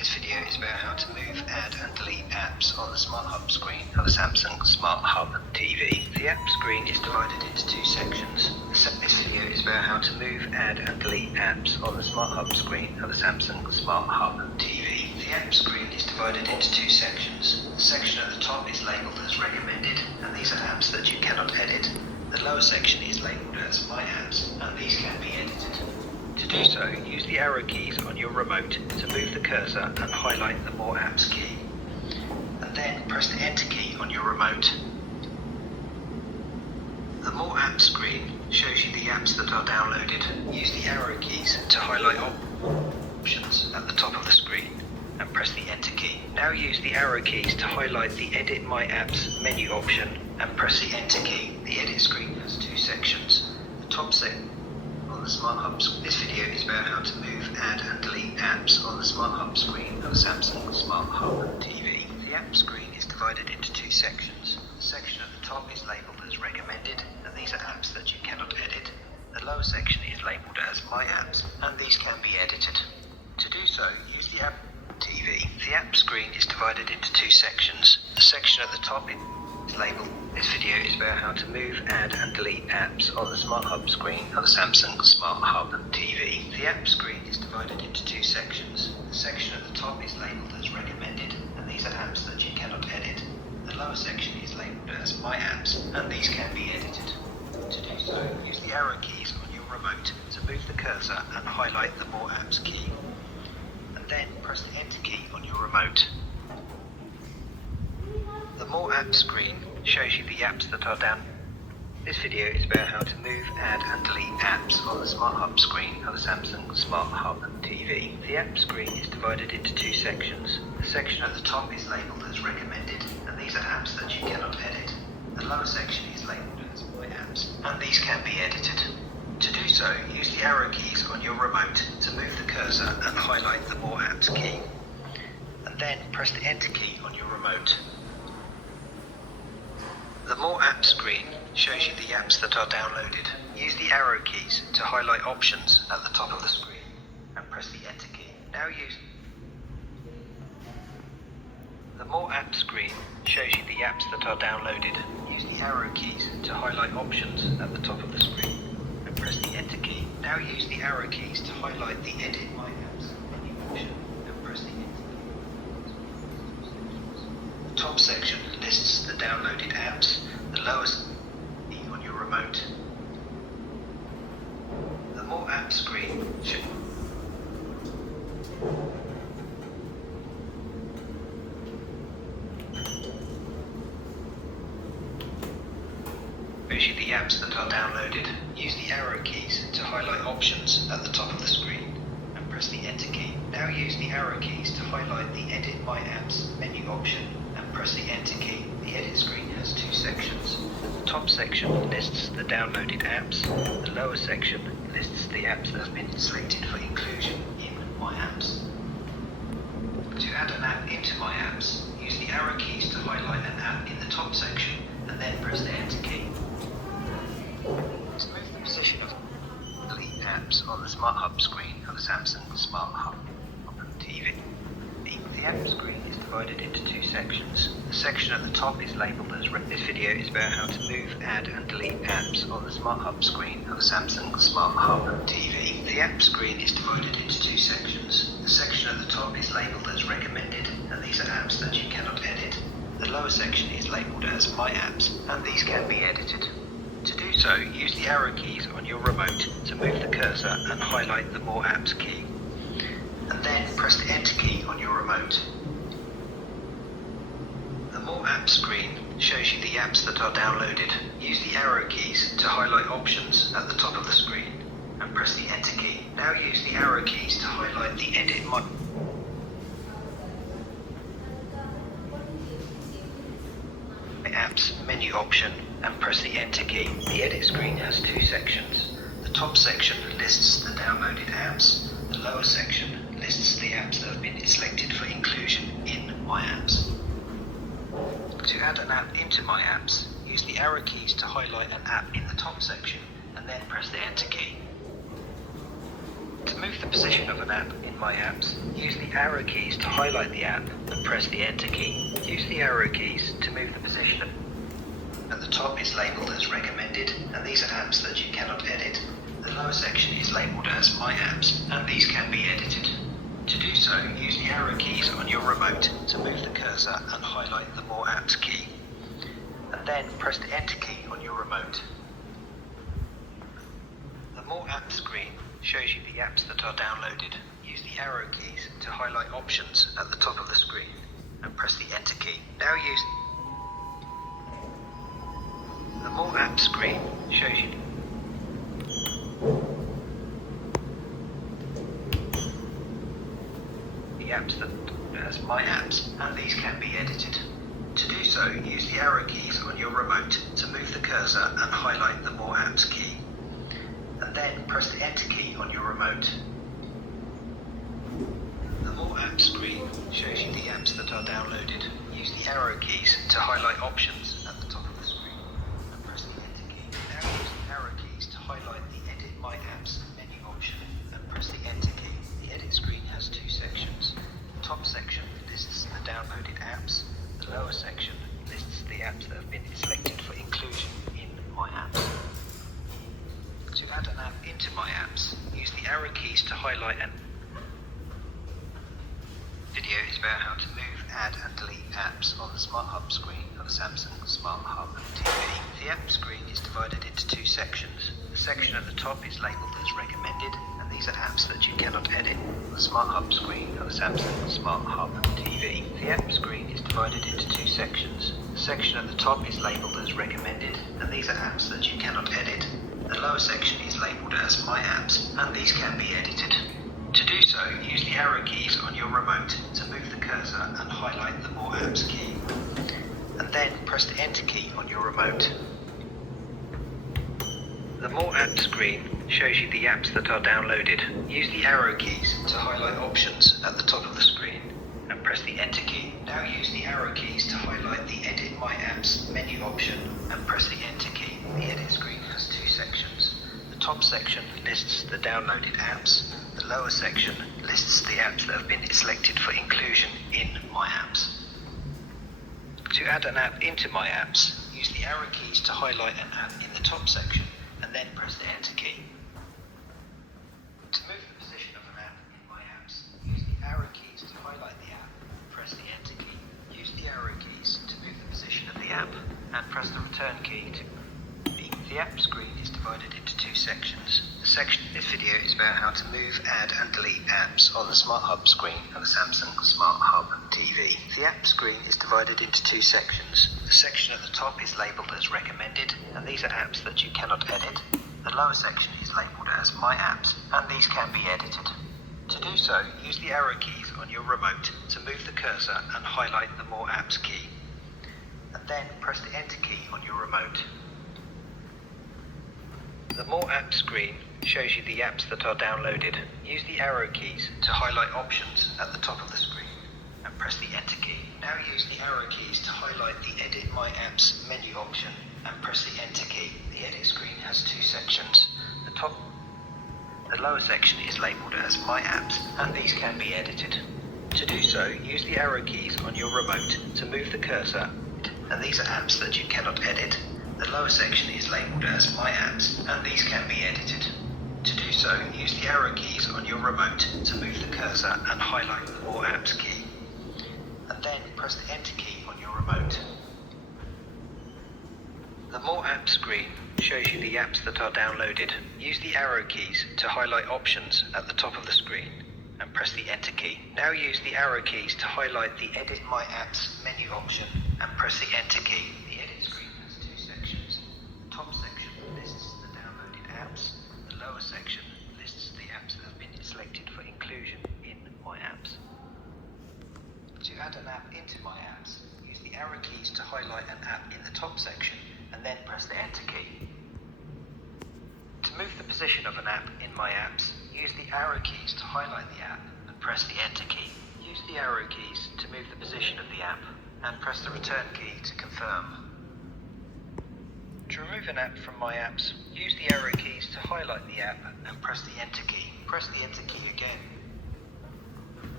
This video is about how to move, add and delete apps on the Smart Hub screen of a Samsung Smart Hub TV. The app screen is divided into two sections. This video is about how to move, add and delete apps on the Smart Hub screen of a Samsung Smart Hub TV. The app screen is divided into two sections. The section at the top is labelled as recommended, and these are apps that you cannot edit. The lower section is labelled as My Apps, and these can be edited. To do so, use the arrow keys on your remote to move the cursor and highlight the More Apps key. And then press the Enter key on your remote. The More Apps screen shows you the apps that are downloaded. Use the arrow keys to highlight options at the top of the screen and press the Enter key. Now use the arrow keys to highlight the Edit My Apps menu option and press the Enter key. The edit screen has two sections. The top section on the Smart Hub. This video is about how to move, add and delete apps on the Smart Hub screen of a Samsung Smart Hub TV. The app screen is divided into two sections. The section at the top is labelled as recommended, and these are apps that you cannot edit. The lower section is labelled as My Apps, and these can be edited. To do so, use the app TV. The app screen is divided into two sections. The section at the top is labelled. This video is about how to move, add and delete apps on the Smart Hub screen of the Samsung Smart Hub TV. The app screen is divided into two sections. The section at the top is labelled as recommended, and these are apps that you cannot edit. The lower section is labelled as My Apps, and these can be edited. To do so, use the arrow keys on your remote to move the cursor and highlight the More Apps key. And then press the Enter key on your remote. The More Apps screen shows you the apps that are down. This video is about how to move, add and delete apps on the Smart Hub screen of a Samsung Smart Hub TV. The app screen is divided into two sections. The section at the top is labelled as recommended, and these are apps that you cannot edit. The lower section is labelled as My Apps, and these can be edited. To do so, use the arrow keys on your remote to move the cursor and highlight the More Apps key. And then press the Enter key on your remote. The More Apps screen shows you the apps that are downloaded. Use the arrow keys to highlight options at the top of the screen and press the Enter key. Now use the More Apps screen shows you the apps that are downloaded. Use the arrow keys to highlight options at the top of the screen and press the Enter key. Now use the arrow keys to highlight the Edit My Apps menu option and press the Enter key. The top section lists the downloaded apps. The lowest on your remote. The More Apps screen shows you the apps that are downloaded. Use the arrow keys to highlight options at the top of the screen and press the Enter key. Now use the arrow keys to highlight the Edit My Apps menu option and press the Enter key. The edit screen has two sections. The top section lists the downloaded apps. The lower section lists the apps that have been selected for inclusion in My Apps. To add an app into My Apps, use the arrow keys to highlight an app in the top section and then press the Enter key. To move the position of delete apps on the Smart Hub screen of a Samsung Smart Hub TV. The app screen is divided into two sections. The section at the top is labelled as This video is about how to move, add and delete apps on the Smart Hub screen of a Samsung Smart Hub TV. The app screen is divided into two sections. The section at the top is labelled as recommended, and these are apps that you cannot edit. The lower section is labelled as My Apps, and these can be edited. To do so, use the arrow keys on your remote to move the cursor and highlight the More Apps key. And then press the Enter key on your remote. The More Apps screen shows you the apps that are downloaded. Use the arrow keys to highlight options at the top of the screen and press the Enter key. Now use the arrow keys to highlight the Edit My Apps menu option and press the Enter key. The edit screen has two sections. The top section lists the downloaded apps. The lower section lists the apps that have been selected for inclusion in My Apps. To add an app into My Apps, use the arrow keys to highlight an app in the top section and then press the Enter key. To move the position of an app in My Apps, apps, use the arrow keys to highlight the app and press the Enter key. Use the arrow keys to move the position. At the top is labelled as recommended, and these are apps that you cannot edit. The lower section is labelled as My Apps, and these can be edited. To do so, use the arrow keys on your remote to move the cursor and highlight the More Apps key, and then press the Enter key on your remote. The More Apps screen shows you the apps that are downloaded. Use the arrow keys to highlight options at the top of the screen and press the Enter key. Now use the More Apps screen shows you the apps that as My Apps, and these can be edited. To do so, use the arrow keys on your remote to move the cursor and highlight the More Apps key, and then press the Enter key on your remote. The More Apps screen shows you the apps that are downloaded. Use the arrow keys to highlight options at the top of the screen and press the Enter key. Now use the arrow keys to highlight the Edit My Apps menu option and press the Enter key. The Edit screen has two sections. The top section lists the downloaded apps. The lower section lists the apps that have been selected for inclusion in My Apps. To add an app into My Apps, use the arrow keys to highlight an video is about how to move, add and delete apps on the Smart Hub screen of the Samsung Smart Hub TV. The app screen is divided into two sections. The section at the top is labelled as recommended, and these are apps that you cannot edit on the Smart Hub screen of the Samsung Smart Hub TV. The app screen is divided into two sections. The section at the top is labelled as recommended, and these are apps that you cannot edit. The lower section is labelled as My Apps, and these can be edited. To do so, use the arrow keys on your remote to move the cursor and highlight the More Apps key, and then press the Enter key on your remote. The More Apps screen shows you the apps that are downloaded. Use the arrow keys to highlight options at the top of the screen and press the Enter key. Now use the arrow keys to highlight the Edit My Apps menu option and press the Enter key. The Edit screen has two sections. The top section lists the downloaded apps. The lower section lists the apps that have been selected for inclusion in My Apps. To add an app into My Apps, use the arrow keys to highlight an app in the top section and then press the Enter key. To move the position of an app in My Apps, use the arrow keys to highlight the app and press the Enter key. Use the arrow keys to move the position of the app and press the Return key to the app screen is divided into two sections. The section of this video is about how to move, add and delete apps on the Smart Hub screen of the Samsung Smart Hub TV. The app screen is divided into two sections. The section at the top is labelled as recommended, and these are apps that you cannot edit. The lower section is labelled as My Apps, and these can be edited. To do so, use the arrow keys on your remote to move the cursor and highlight the More Apps key, and then press the Enter key on your remote. The More Apps screen shows you the apps that are downloaded. Use the arrow keys to highlight options at the top of the screen and press the Enter key. Now use the arrow keys to highlight the Edit My Apps menu option and press the Enter key. The Edit screen has two sections. The lower section is labelled as My Apps, and these can be edited. To do so, use the arrow keys on your remote to move the cursor, and these are apps that you cannot edit. The lower section is labelled as My Apps, and these can be edited. To do so, use the arrow keys on your remote to move the cursor and highlight the More Apps key, and then press the Enter key on your remote. The More Apps screen shows you the apps that are downloaded. Use the arrow keys to highlight options at the top of the screen and press the Enter key. Now use the arrow keys to highlight the Edit My Apps menu option and press the Enter key. The Edit screen has two sections. The top section lists the downloaded apps. The lower section lists the apps that have been selected for inclusion in My Apps. To add an app into My Apps, use the arrow keys to highlight an app in the top section and then press the Enter key. To move the position of an app in My Apps, use the arrow keys to highlight the app and press the Enter key. Use the arrow keys to move the position of the app and press the Return key to confirm. To remove an app from My Apps, use the arrow keys to highlight the app and press the Enter key. Press the Enter key again.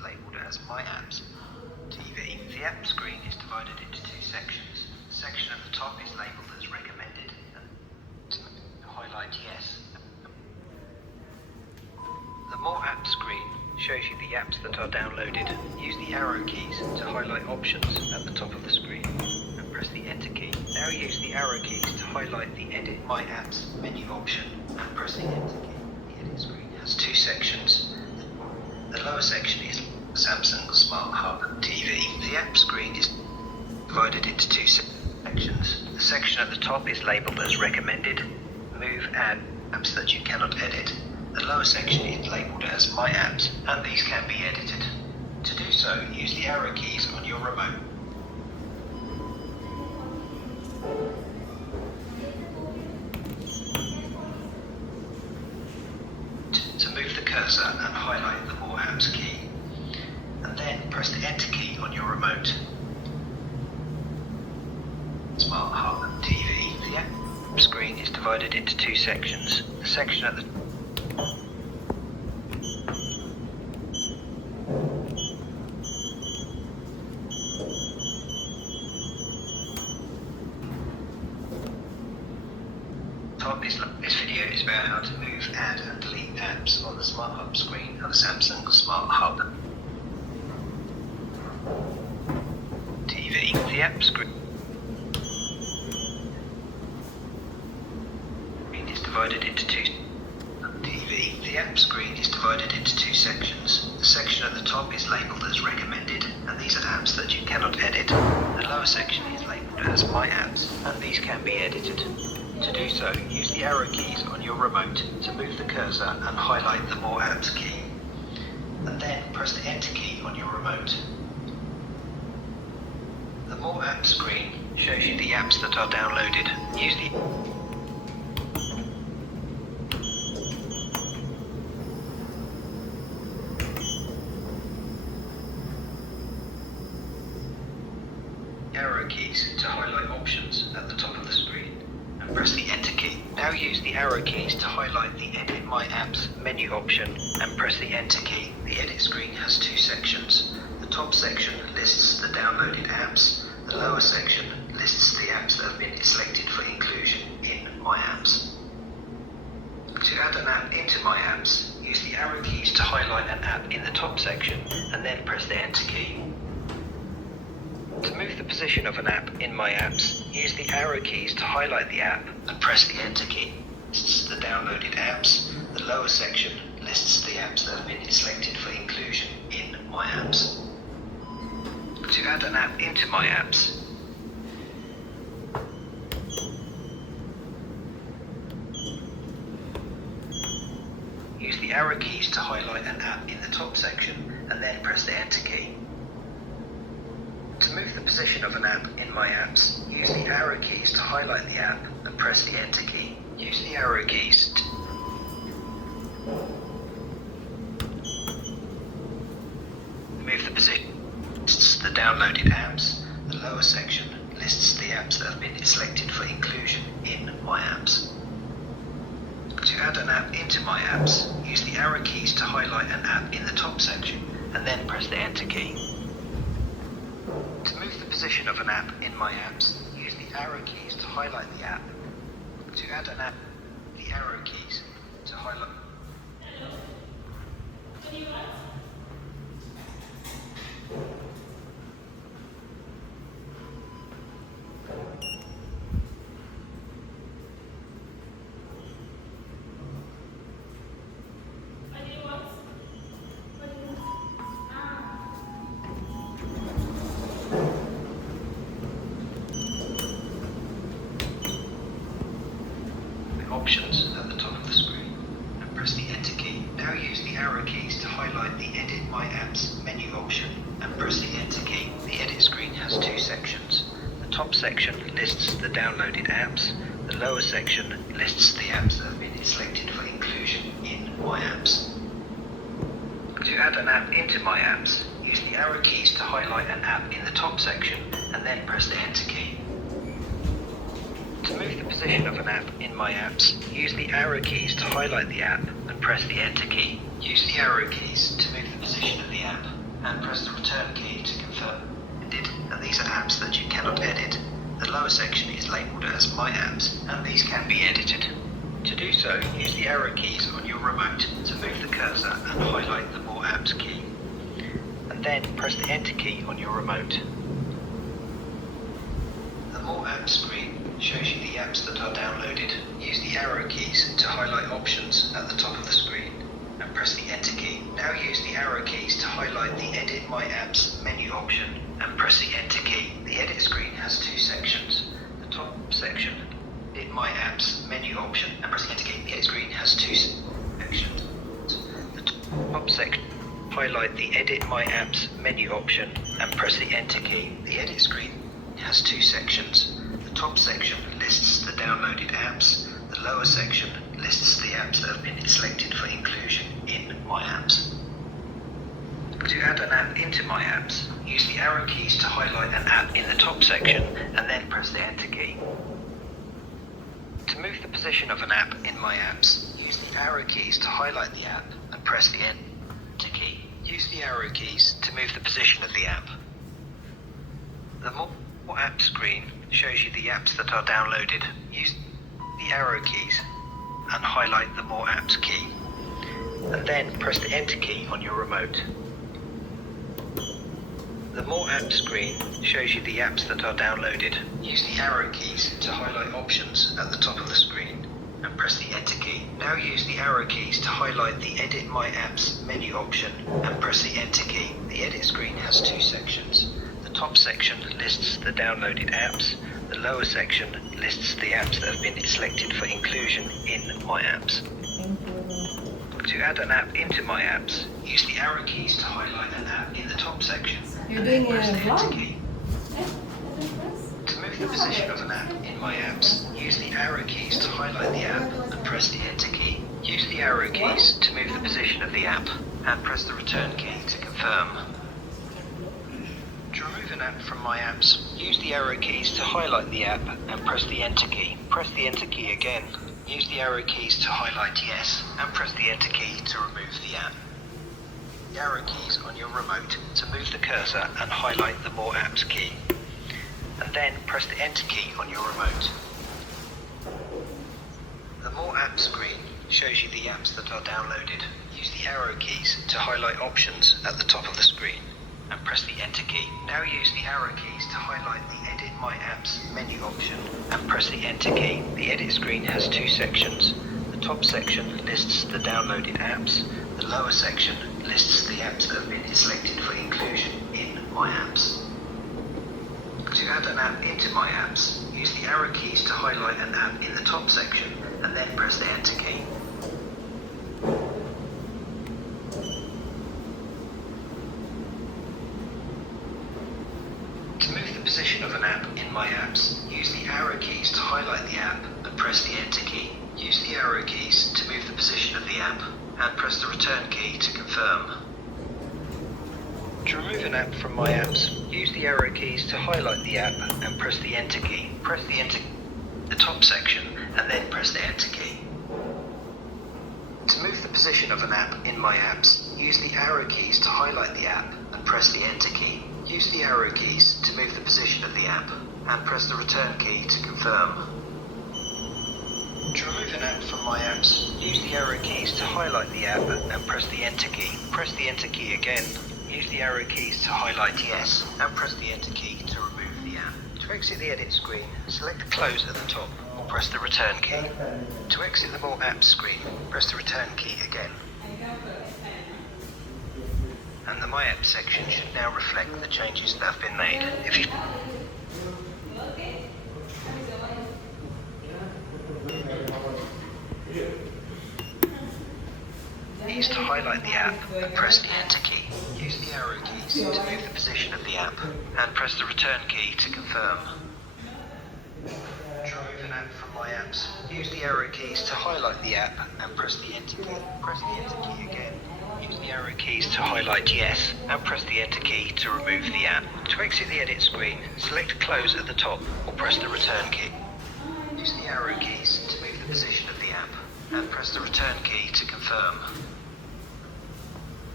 labelled as My Apps TV. The app screen is divided into two sections. The section at the top is labelled as Recommended and to highlight Yes. The More Apps screen shows you the apps that are downloaded. Use the arrow keys to highlight options at the top of the screen and press the Enter key. Now use the arrow keys to highlight the Edit My Apps menu option and press the Enter key. The edit screen has two sections. The lower section is Samsung Smart Hub TV. The app screen is divided into two sections. The section at the top is labelled as Recommended. Move Add Apps that you cannot edit. The lower section is labelled as My Apps, and these can be edited. To do so, use the arrow keys on your remote. To move the cursor and highlight the More Apps key, and then press the Enter key on your remote. Smart Hub TV. The app screen is divided into two sections. The section at the top is this video is about how to move, add and delete apps on the Smart Hub screen of the Samsung Smart Hub TV. The app screen is divided into two TV. The app screen is divided into two sections. The section at the top is labelled as Recommended, and these are apps that you cannot edit. The lower section is labelled as My Apps, and these can be edited. To do so, use the arrow keys on your remote to move the cursor and highlight the More Apps key, and then press the Enter key on your remote. The More Apps screen shows you the apps that are downloaded. Use the arrow keys to highlight options at the top of the screen and press the Enter key. Now use the arrow keys to highlight the Edit My Apps menu option and press the Enter key. The edit screen has two sections. The top section lists the downloaded apps. The lower section lists the apps that have been selected for inclusion in My Apps. To add an app into My Apps, use the arrow keys to highlight an app in the top section and then press the Enter key. To move the position of an app in My Apps, use the arrow keys to highlight the app and press the Enter key. This lists the downloaded apps. The lower section lists the apps that have been selected for inclusion in My Apps. To add an app into My Apps, use the arrow keys to highlight an app in the top section and then press the Enter key. To move the position of an app in My Apps, use the arrow keys to highlight the app and press the Enter key. Use the arrow keys to move the position. Lists the downloaded apps. The lower section lists the apps that have been selected for inclusion in My Apps. To add an app into My Apps, use the arrow keys to highlight an app in the top section and then press the Enter key. To move the position of an app in My Apps, use the arrow keys to highlight the app. To add an app, the arrow keys to highlight. Options at the top of the screen and press the Enter key. Now use the arrow keys to highlight the Edit My Apps menu option and press the Enter key. The edit screen has two sections. The top section lists the downloaded apps. The lower section lists the apps that have been selected for inclusion in My Apps. To add an app into My Apps, use the arrow keys to highlight an app in the top section and then press the Enter key. To move the position of an app in My Apps, use the arrow keys to highlight the app and press the Enter key. Use the arrow keys to move the position of the app and press the return key to confirm. And these are apps that you cannot edit. The lower section is labelled as My Apps, and these can be edited. To do so, use the arrow keys on your remote to move the cursor and highlight the More Apps key. And then press the Enter key on your remote. The More Apps screen shows you the apps that are downloaded. Use the arrow keys to highlight options at the top of the screen and press the Enter key. Now use the arrow keys to highlight the Edit My Apps menu option and press the Enter key. The edit screen has two sections. The top section, Edit My Apps menu option, and press the Enter key. The edit screen has two sections. The top section, highlight the Edit My Apps menu option and press the Enter key. The edit screen has two sections. The top section lists the downloaded apps. The lower section lists the apps that have been selected for inclusion in My Apps. To add an app into My Apps, use the arrow keys to highlight an app in the top section and then press the Enter key. To move the position of an app in My Apps, use the arrow keys to highlight the app and press the Enter key. Use the arrow keys to move the position of the app. The More Apps screen shows you the apps that are downloaded. Use the arrow keys and highlight the More Apps key, and then press the Enter key on your remote. The More Apps screen shows you the apps that are downloaded. Use the arrow keys to highlight options at the top of the screen and press the Enter key. Now use the arrow keys to highlight the Edit My Apps menu option and press the Enter key. The edit screen has two sections. The top section lists the downloaded apps. The lower section lists the apps that have been selected for inclusion in My Apps. To add an app into My Apps, use the arrow keys to highlight an app in the top section. You're doing a Press the Enter vlog? key. To move the position of an app in My Apps, use the arrow keys to highlight the app and press the Enter key. Use the arrow keys to move the position of the app and press the Return key to confirm. To remove an app from My Apps, use the arrow keys to highlight the app and press the Enter key. Press the Enter key again. Use the arrow keys to highlight Yes and press the Enter key to remove the app. The arrow keys on your remote to move the cursor and highlight the More Apps key, and then press the Enter key on your remote. The More Apps screen shows you the apps that are downloaded. Use the arrow keys to highlight options at the top of the screen and press the Enter key. Now use the arrow keys to highlight the Edit My Apps menu option and press the Enter key. The edit screen has two sections. The top section lists the downloaded apps. The lower section lists the apps that have been selected for inclusion in My Apps. To add an app into My Apps, use the arrow keys to highlight an app in the top section and then press the Enter key. To move the position of an app in My Apps, use the arrow keys to highlight the app and press the Enter key. Use the arrow keys to move the position of the app and press the Return key to confirm. To remove an app from My Apps, use the arrow keys to highlight the app and press the Enter key. Press the top section and then press the Enter key. To move the position of an app in My Apps, use the arrow keys to highlight the app and press the Enter key. Use the arrow keys to move the position of the app and press the Return key to confirm. To remove an app from My Apps, use the arrow keys to highlight the app and press the Enter key. Press the Enter key again. Use the arrow keys to highlight Yes and press the Enter key to remove the app. To exit the edit screen, select Close at the top or press the Return key. To exit the More Apps screen, press the Return key again. And the My Apps section should now reflect the changes that have been made. If you Use to highlight the app and press the Enter key. Use the arrow keys to move the position of the app and press the Return key to confirm. To remove an app from My Apps, use the arrow keys to highlight the app and press the Enter key. Press the Enter key again. Use the arrow keys to highlight Yes and press the Enter key to remove the app. To exit the edit screen, select Close at the top or press the Return key. Use the arrow keys to move the position of the app and press the Return key to confirm.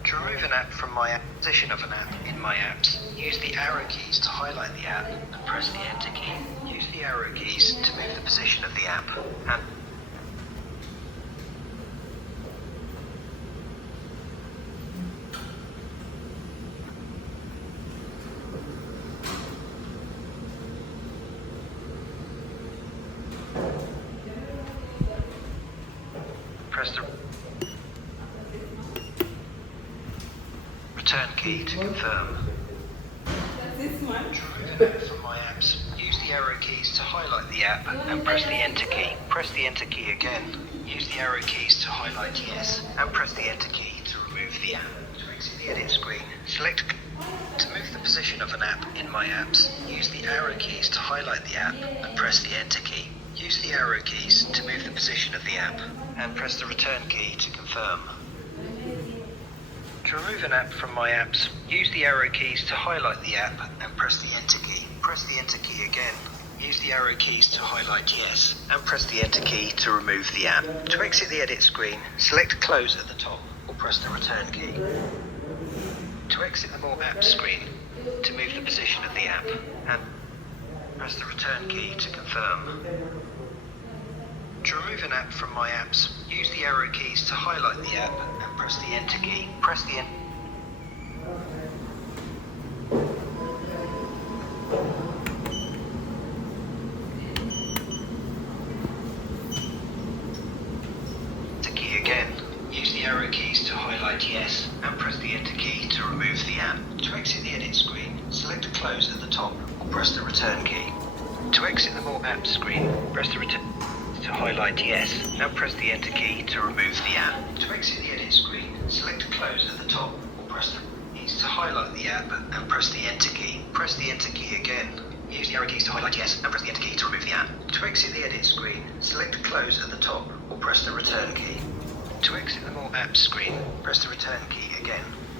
To remove an app from my position of an app in my apps, use the arrow keys to highlight the app and press the enter key. Use the arrow keys to move the position of the app and press the return key to confirm. This one. To remove an app from my apps, use the arrow keys to highlight the app and press the enter key. Press the enter key again. Use the arrow keys to highlight yes and press the enter key to remove the app. To exit the edit screen, select to move the position of an app in my apps, use the arrow keys to highlight the app and press the enter key. Use the arrow keys to move the position of the app and press the return key to confirm. To remove an app from my apps, use the arrow keys to highlight the app and press the enter key. Press the enter key again. Use the arrow keys to highlight yes and press the enter key to remove the app. To exit the edit screen, select close at the top or press the return key. To exit the more apps screen, to move the position of the app and press the return key to confirm. To remove an app from my apps, use the arrow keys to highlight the app and press the enter key. Press the enter key again. Use the arrow keys to highlight yes and press the enter key to remove the app. To exit the edit screen, select close at the top or press the return key. To exit the more apps screen, press the return to highlight yes and press the enter key to remove the app. To exit the edit screen, select close at the top or press the keys to highlight the app and press the enter key. Press the enter key again. Use the arrow keys to highlight yes and press the enter key to remove the app. To exit the edit screen, select close at the top or press the return key. To exit the more apps screen, press the return key again.